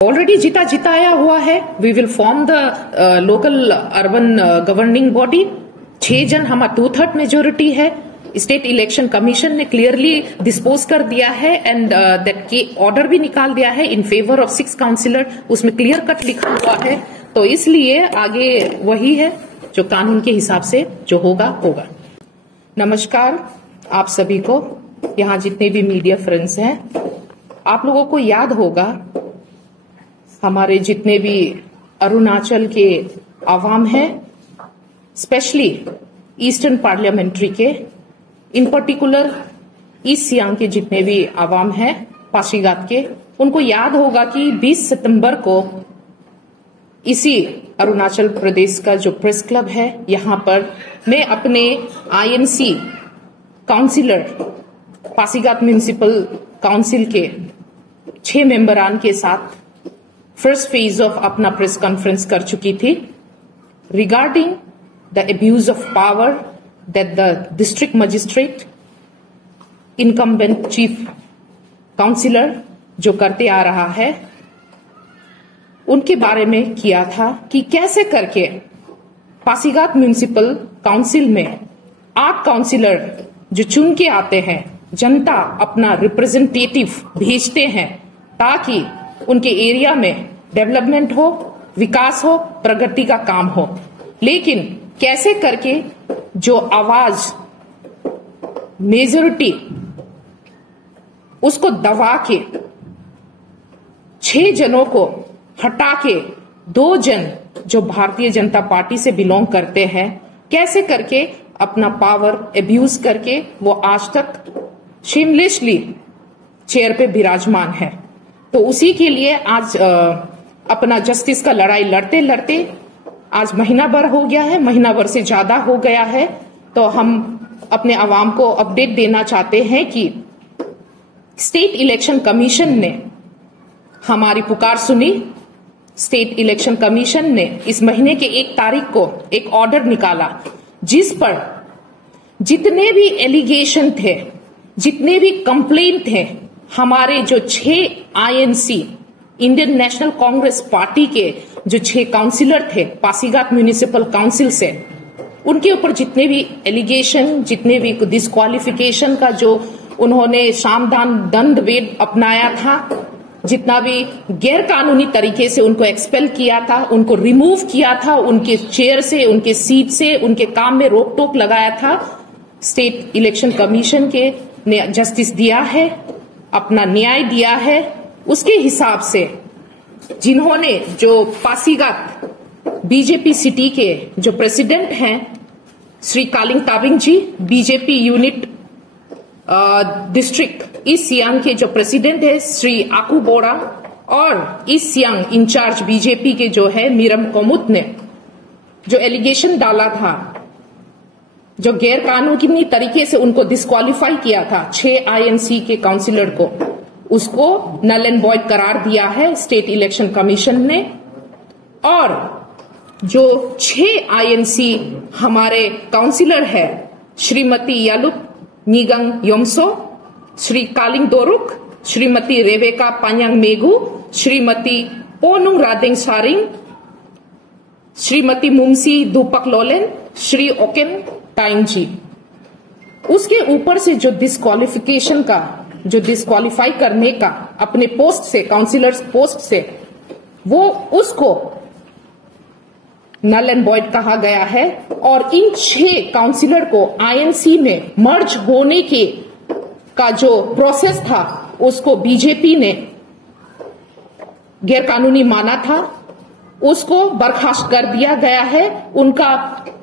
Already जीता जिताया हुआ है। We will form the local urban governing body. 6 जन हमारा 2/3 मेजोरिटी है। स्टेट इलेक्शन कमीशन ने क्लियरली डिस्पोज कर दिया है एंड दैट के ऑर्डर भी निकाल दिया है इन फेवर ऑफ 6 काउंसिलर। उसमें क्लियर कट लिखा हुआ है, तो इसलिए आगे वही है जो कानून के हिसाब से जो होगा होगा। नमस्कार आप सभी को, यहाँ जितने भी मीडिया फ्रेंड्स हैं, आप लोगों को याद होगा हमारे जितने भी अरुणाचल के आवाम हैं, स्पेशली ईस्टर्न पार्लियामेंट्री के, इन पर्टिकुलर ईस्ट सियांग के जितने भी आवाम हैं पासीघाट के, उनको याद होगा कि 20 सितंबर को इसी अरुणाचल प्रदेश का जो प्रेस क्लब है, यहाँ पर मैं अपने INC councillor Pasighat municipal council के 6 मेंबरान के साथ फर्स्ट फेज ऑफ अपना प्रेस कॉन्फ्रेंस कर चुकी थी regarding the abuse of power that the district magistrate incumbent chief councillor जो करते आ रहा है, उनके बारे में किया था कि कैसे करके पासीघाट म्युनिसिपल काउंसिल में 8 काउंसिलर जो चुन के आते हैं, जनता अपना रिप्रेजेंटेटिव भेजते हैं ताकि उनके एरिया में डेवलपमेंट हो, विकास हो, प्रगति का काम हो, लेकिन कैसे करके जो आवाज मेजोरिटी उसको दबा के 6 जनों को हटा के 2 जन जो भारतीय जनता पार्टी से बिलोंग करते हैं, कैसे करके अपना पावर एब्यूज करके वो आज तक शेमलेसली चेयर पे विराजमान है। तो उसी के लिए आज अपना जस्टिस का लड़ाई लड़ते लड़ते आज महीना भर हो गया है, महीना भर से ज्यादा हो गया है। तो हम अपने आवाम को अपडेट देना चाहते हैं कि स्टेट इलेक्शन कमीशन ने हमारी पुकार सुनी। स्टेट इलेक्शन कमीशन ने इस महीने के 1 तारीख को एक ऑर्डर निकाला जिस पर जितने भी एलिगेशन थे, जितने भी कंप्लेंट थे, हमारे जो 6 INC Indian national Congress party के जो 6 काउंसिलर थे पासीघाट म्युनिसिपल काउंसिल से, उनके ऊपर जितने भी एलिगेशन, जितने भी डिस्क्वालिफिकेशन का जो उन्होंने सामधान दंड भेद अपनाया था, जितना भी गैर कानूनी तरीके से उनको एक्सपेल किया था, उनको रिमूव किया था उनके चेयर से, उनके सीट से, उनके काम में रोक टोक लगाया था, स्टेट इलेक्शन कमीशन के ने जस्टिस दिया है, अपना न्याय दिया है। उसके हिसाब से जिन्होंने जो पासीघाट बीजेपी सिटी के जो प्रेसिडेंट हैं Shri Kaling Tabing ji, BJP unit district East Siang के जो प्रेसिडेंट है श्री आकू बोरा, और ईस्ट सियांग इंचार्ज बीजेपी के जो है मीरम कोमुत ने जो एलिगेशन डाला था, जो गैर कानूनी तरीके से उनको डिस्क्वालीफाई किया था 6 आईएनसी के काउंसिलर को, उसको नल एंड वॉइड करार दिया है स्टेट इलेक्शन कमीशन ने। और जो 6 आईएनसी हमारे काउंसिलर है श्रीमती यालुक निगंग योमसो, श्री कालिंग दोरुक, श्रीमती रेबेका पान्यांग मेगू, श्रीमती पोनुंग रादेंग सारिंग, श्रीमती मुमसी दुपक लोलेन, श्री ओकेन टाइम जी, उसके ऊपर से जो डिस्क्वालिफिकेशन का, जो डिस्क्वालीफाई करने का अपने पोस्ट से, काउंसिलर्स पोस्ट से, वो उसको नल एंड वॉइड कहा गया है। और इन 6 काउंसिलर को आईएनसी में मर्ज होने के का जो प्रोसेस था, उसको बीजेपी ने गैर कानूनी माना था, उसको बर्खास्त कर दिया गया है। उनका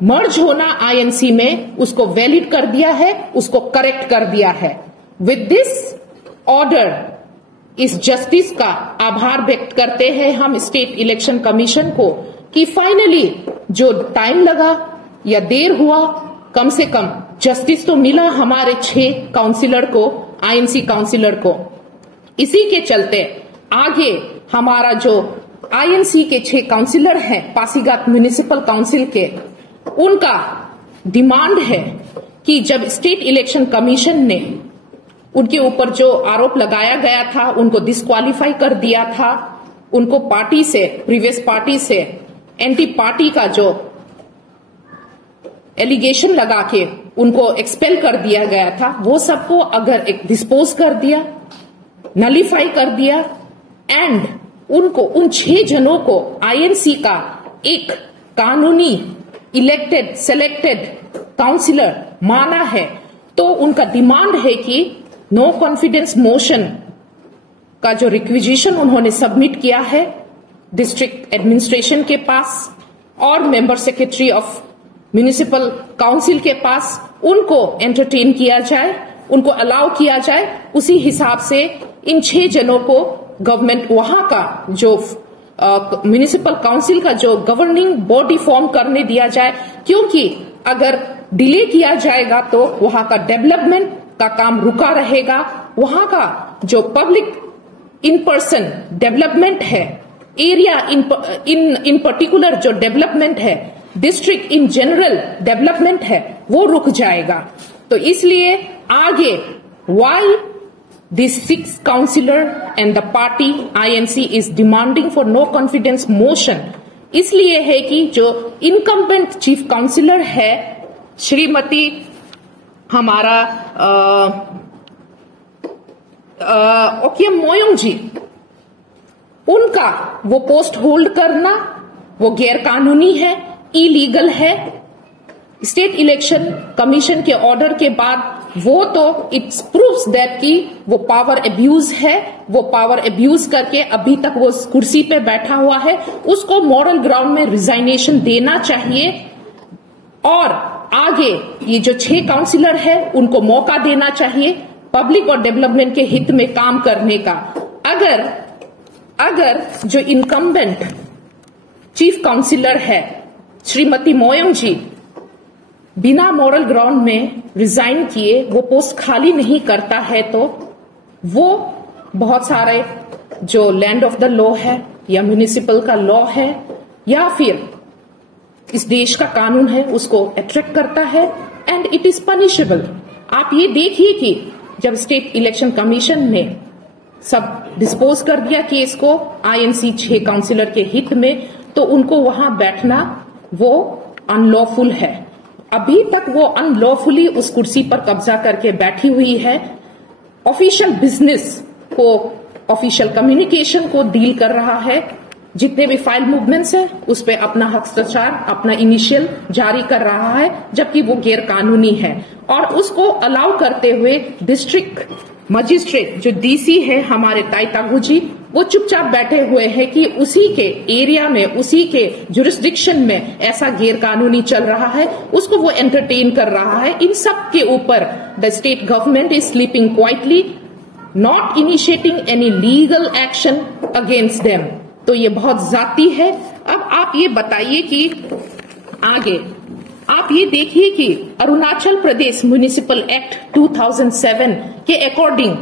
मर्ज होना आईएनसी में उसको वैलिड कर दिया है, उसको करेक्ट कर दिया है। विद दिस ऑर्डर, इस जस्टिस का आभार व्यक्त करते हैं हम स्टेट इलेक्शन कमीशन को कि फाइनली जो टाइम लगा या देर हुआ, कम से कम जस्टिस तो मिला हमारे 6 काउंसिलर को, आईएनसी काउंसिलर को। इसी के चलते आगे हमारा जो आईएनसी के 6 काउंसिलर हैं पासीघाट म्युनिसिपल काउंसिल के, उनका डिमांड है कि जब स्टेट इलेक्शन कमीशन ने उनके ऊपर जो आरोप लगाया गया था, उनको डिस्क्वालीफाई कर दिया था, उनको पार्टी से, प्रीवियस पार्टी से एंटी पार्टी का जो एलिगेशन लगा के उनको एक्सपेल कर दिया गया था, वो सबको अगर एक डिस्पोज कर दिया, नलीफाई कर दिया एंड उनको, उन 6 जनों को आईएनसी का एक कानूनी इलेक्टेड सेलेक्टेड काउंसिलर माना है, तो उनका डिमांड है कि नो कॉन्फिडेंस मोशन का जो रिक्विजिशन उन्होंने सबमिट किया है डिस्ट्रिक्ट एडमिनिस्ट्रेशन के पास और member secretary of municipal council के पास, उनको एंटरटेन किया जाए, उनको अलाउ किया जाए। उसी हिसाब से इन 6 जनों को गवर्नमेंट वहां का जो म्युनिसिपल काउंसिल का जो गवर्निंग बॉडी फॉर्म करने दिया जाए, क्योंकि अगर डिले किया जाएगा तो वहां का डेवलपमेंट का काम रुका रहेगा, वहां का जो पब्लिक इन पर्सन डेवलपमेंट है, एरिया इन पर्टिकुलर जो डेवलपमेंट है, डिस्ट्रिक्ट इन जनरल डेवलपमेंट है, वो रुक जाएगा। तो इसलिए आगे why this 6 councillor and the party INC is demanding for no confidence motion, इसलिए है कि जो इनकम्बेंट चीफ काउंसिलर है श्रीमती हमारा ओकियम मोयोंग जी, उनका वो पोस्ट होल्ड करना वो गैर कानूनी है, इलीगल है। स्टेट इलेक्शन कमीशन के ऑर्डर के बाद वो तो इट्स प्रूव्स दैट कि वो पावर एब्यूज है, वो पावर एब्यूज करके अभी तक वो कुर्सी पे बैठा हुआ है, उसको मॉरल ग्राउंड में रिजाइनेशन देना चाहिए और आगे ये जो 6 काउंसिलर है उनको मौका देना चाहिए पब्लिक और डेवलपमेंट के हित में काम करने का। अगर जो इनकम्बेंट चीफ काउंसिलर है श्रीमती मोयोंग जी बिना मॉरल ग्राउंड में रिजाइन किए वो पोस्ट खाली नहीं करता है, तो वो बहुत सारे जो लैंड ऑफ द लॉ है या म्युनिसिपल का लॉ है या फिर इस देश का कानून है उसको अट्रैक्ट करता है एंड इट इज पनिशेबल। आप ये देखिए कि जब स्टेट इलेक्शन कमीशन ने सब डिस्पोज कर दिया केस को INC 6 काउंसिलर के हित में, तो उनको वहां बैठना वो अनलॉफुल है। अभी तक वो अनलॉफुली उस कुर्सी पर कब्जा करके बैठी हुई है, ऑफिशियल बिजनेस को, ऑफिशियल कम्युनिकेशन को डील कर रहा है, जितने भी फाइल मूवमेंट्स है उस पे अपना हस्ताक्षर, अपना इनिशियल जारी कर रहा है, जबकि वो गैर कानूनी है। और उसको अलाउ करते हुए डिस्ट्रिक्ट मजिस्ट्रेट जो DC है हमारे ताई तागू जी, वो चुपचाप बैठे हुए हैं कि उसी के एरिया में, उसी के जुरिस्डिक्शन में ऐसा गैर कानूनी चल रहा है, उसको वो एंटरटेन कर रहा है। इन सब के ऊपर the state government is sleeping quietly, not initiating any legal action against them. तो ये बहुत जाती है। अब आप ये बताइए कि आगे आप ये देखिए कि अरुणाचल प्रदेश म्युनिसिपल एक्ट 2007 के according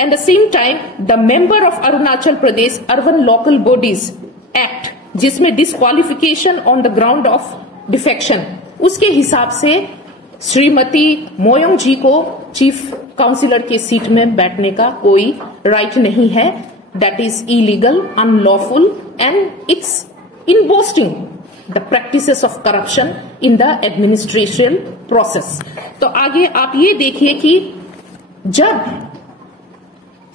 and the same time the member of Arunachal Pradesh urban local bodies act, जिसमें disqualification on the ground of defection, उसके हिसाब से श्रीमती मोयोंग जी को चीफ काउंसिलर के सीट में बैठने का कोई राइट नहीं है। That is illegal, unlawful and it's in boasting the practices of corruption in the administrative process। तो आगे आप ये देखिए कि जब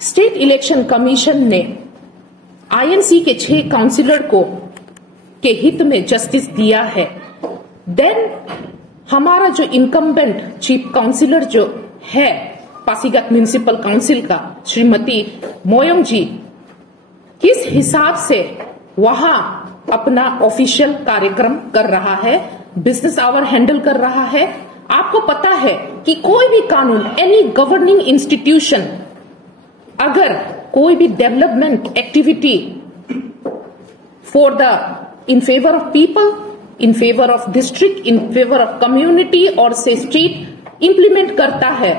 स्टेट इलेक्शन कमीशन ने INC के 6 काउंसिलर को के हित में जस्टिस दिया है, देन हमारा जो इनकम्बेंट चीफ काउंसिलर जो है पासीघाट म्युनिसिपल काउंसिल का श्रीमती मोयोंग जी, किस हिसाब से वहां अपना ऑफिशियल कार्यक्रम कर रहा है, बिजनेस आवर हैंडल कर रहा है। आपको पता है कि कोई भी कानून, एनी गवर्निंग इंस्टीट्यूशन अगर कोई भी development activity for the in favour of people, in favour of district, in favour of community और से स्टेट इंप्लीमेंट करता है,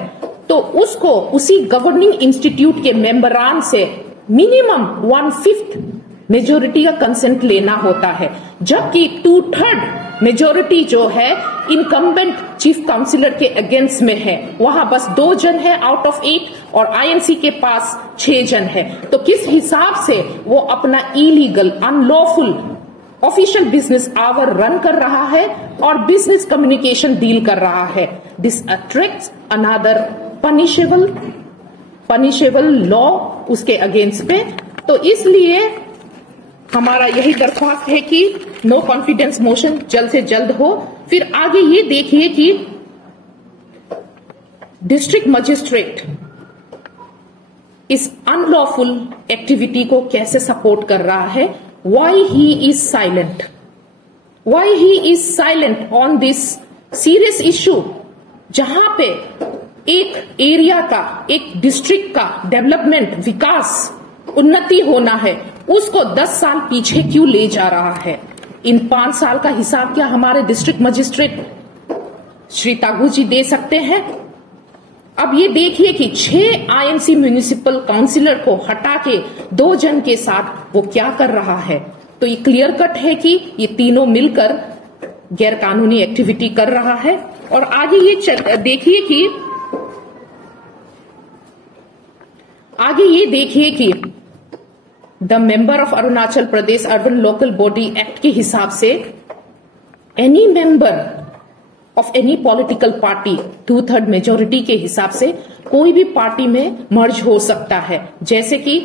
तो उसको उसी गवर्निंग इंस्टीट्यूट के मेंबरान से मिनिमम 1/5 मेजोरिटी का कंसेंट लेना होता है, जबकि 2/3 मेजोरिटी जो है इनकम्बेंट चीफ काउंसिलर के अगेंस्ट में है, वहां बस 2 जन है आउट ऑफ 8 और आईएनसी के पास 6 जन है। तो किस हिसाब से वो अपना illegal unlawful official business hour run कर रहा है और बिजनेस कम्युनिकेशन डील कर रहा है। This attracts another punishable law उसके अगेंस्ट पे। तो इसलिए हमारा यही दरख्वास्त है कि नो कॉन्फिडेंस मोशन जल्द से जल्द हो। फिर आगे ये देखिए कि डिस्ट्रिक्ट मजिस्ट्रेट इस अनलॉफुल एक्टिविटी को कैसे सपोर्ट कर रहा है। Why he is silent, why he is silent on this serious issue, जहां पे एक एरिया का, एक डिस्ट्रिक्ट का डेवलपमेंट, विकास, उन्नति होना है, उसको 10 साल पीछे क्यों ले जा रहा है। इन 5 साल का हिसाब क्या हमारे डिस्ट्रिक्ट मजिस्ट्रेट श्री तागू जी दे सकते हैं। अब ये देखिए कि 6 आईएनसी म्युनिसिपल काउंसिलर को हटा के 2 जन के साथ वो क्या कर रहा है। तो ये क्लियर कट है कि ये तीनों मिलकर गैर कानूनी एक्टिविटी कर रहा है। और आगे ये देखिए कि the member of Arunachal Pradesh urban local body act के हिसाब से any member of any political party 2/3 majority के हिसाब से कोई भी पार्टी में मर्ज हो सकता है। जैसे कि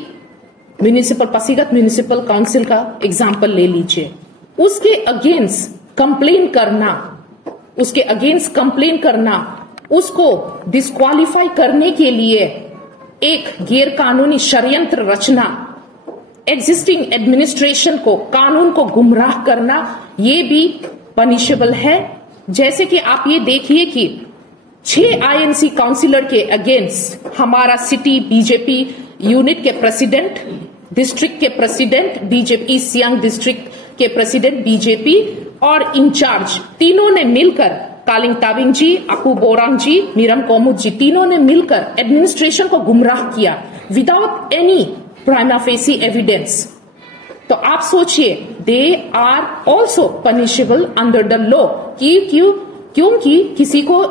पासीघाट म्युनिसिपल काउंसिल का एग्जाम्पल ले लीजिए। उसके अगेंस्ट कंप्लेन करना, उसको डिस्क्वालीफाई करने के लिए एक गैर कानूनी षड्यंत्र रचना, एग्जिस्टिंग एडमिनिस्ट्रेशन को, कानून को गुमराह करना, ये भी पनिशेबल है। जैसे कि आप ये देखिए कि 6 आईएनसी काउंसिलर के अगेंस्ट हमारा सिटी बीजेपी यूनिट के प्रेसिडेंट, डिस्ट्रिक्ट के प्रेसिडेंट बीजेपी, सियांग डिस्ट्रिक्ट के प्रेसिडेंट बीजेपी और इंचार्ज तीनों ने मिलकर, कालिंग ताबिंग जी, अकू बोरांग जी, मीरम कोमुद जी, तीनों ने मिलकर एडमिनिस्ट्रेशन को गुमराह किया without any prima facie evidence. तो आप सोचिए, they are also punishable under the law. क्योंकि किसी को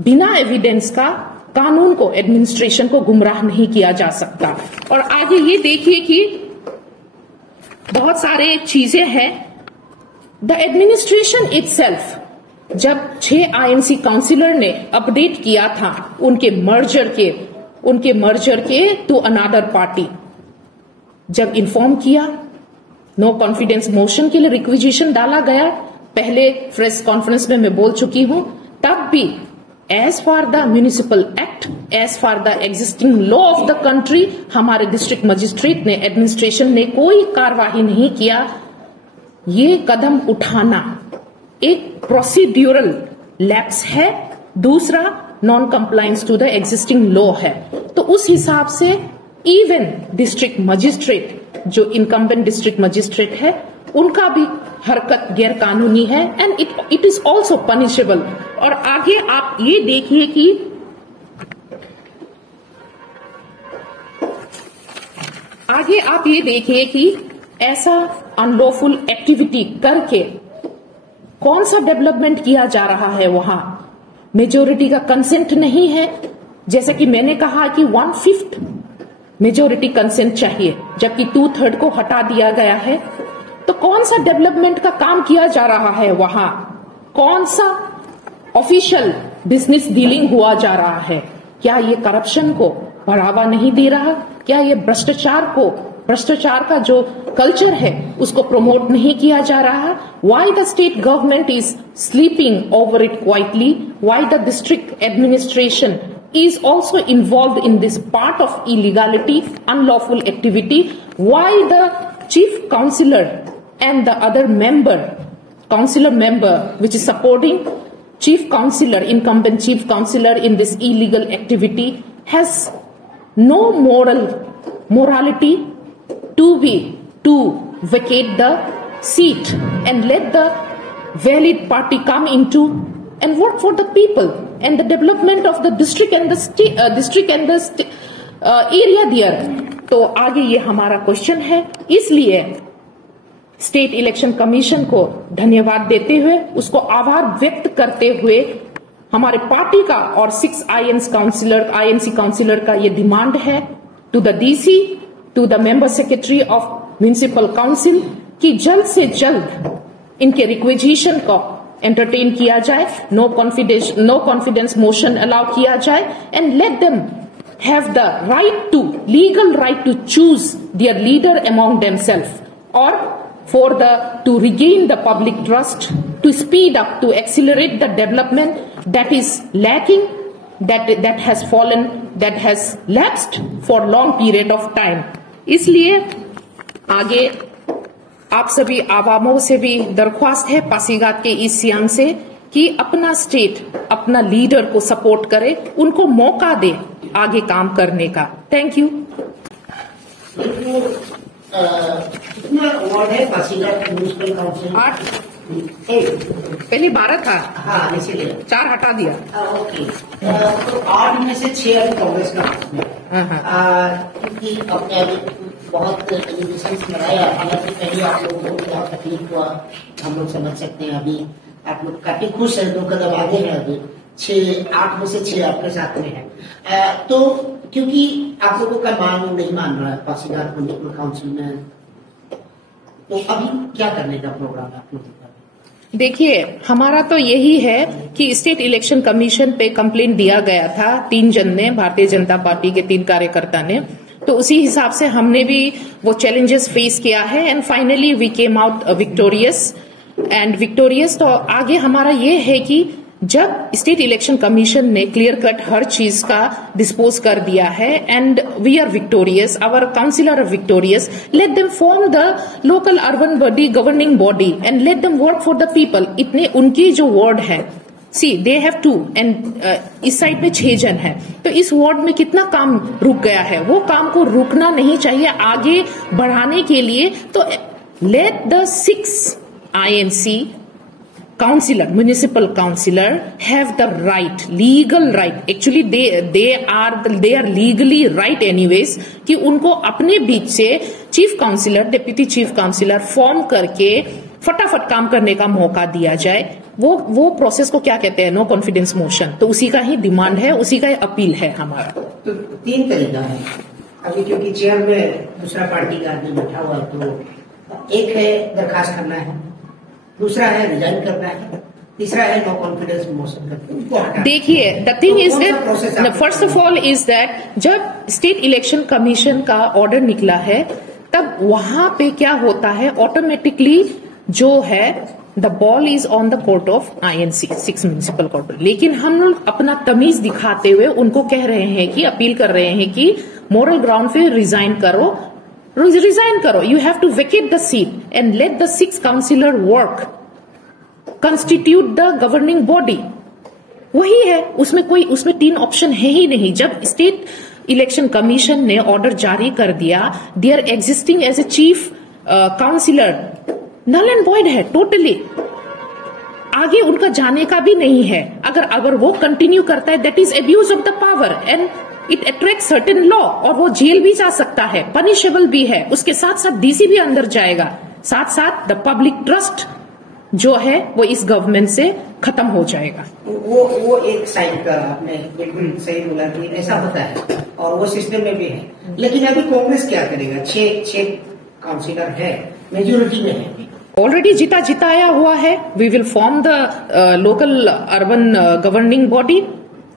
बिना एविडेंस का कानून को, एडमिनिस्ट्रेशन को गुमराह नहीं किया जा सकता। और आगे ये देखिए कि बहुत सारे चीजें हैं। द एडमिनिस्ट्रेशन इटसेल्फ, जब 6 आईएनसी काउंसिलर ने अपडेट किया था उनके मर्जर के टू अनदर पार्टी, जब इन्फॉर्म किया, नो कॉन्फिडेंस मोशन के लिए रिक्विजिशन डाला गया। पहले प्रेस कॉन्फ्रेंस में मैं बोल चुकी हूं, तब भी as far the municipal act, as far the existing law of the country, हमारे डिस्ट्रिक्ट मजिस्ट्रेट ने, एडमिनिस्ट्रेशन ने कोई कार्यवाही नहीं किया। ये कदम उठाना एक प्रोसीड्यूरल लैप्स है, दूसरा non compliance to the existing law है। तो उस हिसाब से इवन डिस्ट्रिक्ट मजिस्ट्रेट, जो इनकम्बेंट डिस्ट्रिक्ट मजिस्ट्रेट है, उनका भी हरकत गैर कानूनी है and it is also punishable. और आगे आप ये देखिए कि ऐसा अनलॉफुल एक्टिविटी करके कौन सा डेवलपमेंट किया जा रहा है। वहां मेजोरिटी का कंसेंट नहीं है, जैसा कि मैंने कहा कि 1/5 मेजोरिटी कंसेंट चाहिए, जबकि 2/3 को हटा दिया गया है। तो कौन सा डेवलपमेंट का काम किया जा रहा है वहां, कौन सा ऑफिशियल बिजनेस डीलिंग हुआ जा रहा है। क्या ये करप्शन को बढ़ावा नहीं दे रहा, क्या ये भ्रष्टाचार का जो कल्चर है उसको प्रमोट नहीं किया जा रहा। Why the state government is sleeping over it quietly, why the district administration is also involved in this part of illegality, unlawful activity, why the chief councillor and the other councillor member which is supporting incumbent chief councillor in this illegal activity has no morality to vacate the seat and let the valid party come into and work for the people and the development of the district and the area there। तो आगे ये हमारा question है। इसलिए state election commission को धन्यवाद देते हुए, उसको आभार व्यक्त करते हुए हमारे पार्टी का और 6 आईएनसी काउंसिलर का ये डिमांड है to the DC, to the member secretary of municipal council कि जल्द से जल्द इनके रिक्वेजिशन को एंटरटेन किया जाए, नो कॉन्फिडेंस मोशन अलाउ किया जाए and let them have the legal right to choose their leader among themselves, or to regain the public trust, to speed up, to accelerate the development that is lacking, that has fallen, that has lapsed for long period of time. इसलिए आगे आप सभी आवामों से भी दरख्वास्त है पासीघाट के east Siang से कि अपना स्टेट, अपना लीडर को सपोर्ट करे, उनको मौका दे आगे काम करने का। Thank you. कितना वार्ड है पासीघाट म्युनिसिपल काउंसिल? 8। पहले 12 था। हाँ, इसीलिए 4 हटा दिया। ओके, तो 8 में से 6 अभी कांग्रेस का क्योंकि अपने अभी बहुत एलिगेशंस लगाया, हालांकि पहले आप लोग बहुत ज्यादा तकलीफ हुआ, हम लोग समझ सकते हैं। अभी आप लोग काफी खुश है, 2 कदम आगे हैं। अभी 8 में से 6 आपके साथ में है। तो क्योंकि आप लोगों का मांग नहीं मान रहा है पासीघाट म्युनिसिपल काउंसिल में, तो अभी क्या करने का प्रोग्राम है आप लोगों का? देखिए, हमारा तो यही है कि स्टेट इलेक्शन कमीशन पे कंप्लेंट दिया गया था 3 जन ने, भारतीय जनता पार्टी के 3 कार्यकर्ता ने, तो उसी हिसाब से हमने भी वो चैलेंजेस फेस किया है and finally we came out victorious. तो आगे हमारा ये है कि जब स्टेट इलेक्शन कमीशन ने क्लियर कट हर चीज का डिस्पोज कर दिया है and we are victorious, our councillor are victorious, let them form the local urban body, governing body and let them work for the people. इतने उनकी जो वार्ड है, सी दे हैव 2 एंड इस साइड में 6 जन है, तो इस वार्ड में कितना काम रुक गया है, वो काम को रुकना नहीं चाहिए आगे बढ़ाने के लिए। तो let the 6 INC councillor, municipal councillor have the right, legal right, actually they are legally right anyways, कि उनको अपने बीच से chief councillor, deputy chief councillor form करके फटाफट काम करने का मौका दिया जाए। वो प्रोसेस को क्या कहते हैं, नो कॉन्फिडेंस मोशन, तो उसी का ही डिमांड है, उसी का अपील है हमारा। तो 3 तरीका है अभी, क्योंकि चेयर में दूसरा पार्टी का आदमी बैठा हुआ है, तो एक है दरखास्त करना है, दूसरा है रिजाइन करना है, तीसरा है नो कॉन्फिडेंस मोशन करना। देखिए, the thing is that first of all is that जब स्टेट इलेक्शन कमीशन का ऑर्डर निकला है, तब वहां पे क्या होता है, ऑटोमेटिकली जो है the ball is on the court of INC 6 municipal court. लेकिन हम लोग अपना तमीज दिखाते हुए उनको कह रहे हैं कि, अपील कर रहे हैं कि मोरल ग्राउंड पे रिजाइन करो, you have to vacate the seat and let the 6 councillor work, constitute the governing body। वही है, उसमें 3 ऑप्शन है ही नहीं। जब स्टेट इलेक्शन कमीशन ने ऑर्डर जारी कर दिया, they are existing as a chief councillor, null and void है टोटली, आगे उनका जाने का भी नहीं है। अगर वो कंटिन्यू करता है, that is abuse of the power and it attract certain law, और वो जेल भी जा सकता है, पनिशेबल भी है, उसके साथ साथ डीसी भी अंदर जाएगा, साथ साथ द पब्लिक ट्रस्ट जो है वो इस गवर्नमेंट से खत्म हो जाएगा। वो एक साइड का आपने बिल्कुल सही बोला कि ऐसा होता है और वो सिस्टम में भी है। लेकिन अभी कांग्रेस क्या करेगा? 6 काउंसिलर है, मेजोरिटी में है, ऑलरेडी जिताया हुआ है। We will form the local urban governing body.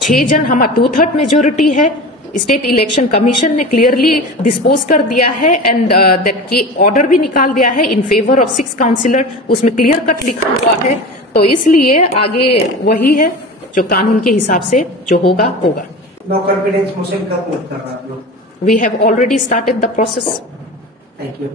6 जन, हमारा 2/3 मेजोरिटी है। स्टेट इलेक्शन कमीशन ने क्लियरली डिस्पोज कर दिया है एंड दैट की ऑर्डर भी निकाल दिया है इन फेवर ऑफ 6 काउंसिलर, उसमें क्लियर कट लिखा हुआ है। तो इसलिए आगे वही है जो कानून के हिसाब से जो होगा। नो कॉन्फिडेंस मोशन कब मूव कर रहा है आप लोग? We have already started the process. Thank you.